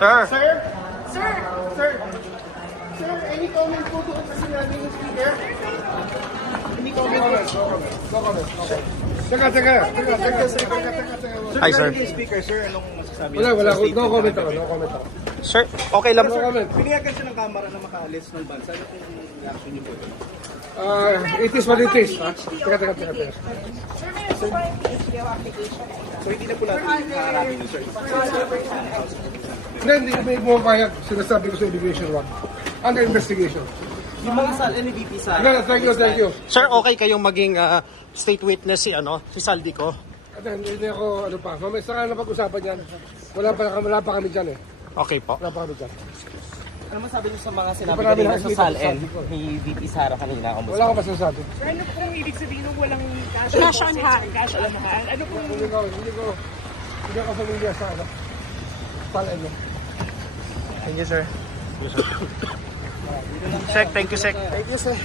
Sir! Sir? Sir? Sir? Sir, any comment po doon sa sinabi ng speaker? Any comment po? No comment. Teka. Hi, sir. Speaker, sir, anong masasabi? Wala. No comment ako. Sir, okay lang. No comment. Pinayagan siya ng kamera na makaalis ng bansa. Ano pong reaction niyo po? It is what it is. Teka. So hindi na po natin haharapin yun, sir. Hindi may pumapayag. Sinasabi ko sa immigration wag. Under investigation. Yung mga sal, NVP sa... Thank you. Sir, okay kayong maging state witness si Saldico? Hindi ako, mamaya saka na pag-usapan yan. Wala pa kami dyan eh. Okay po. Wala pa kami dyan. Ano masabi niyo sa mga sinabi Hindi pa namin kanina sa nakikita SALN sa sabi ko. ni VP Sara kanina? Wala akong masasabi. Ano pong ibig sabihin ng walang Cash on hand. Cash on hand? Ano pong... Hindi ako familiar sa SALN. Thank you, sir. Sec, thank you, Sec. Thank you, sir.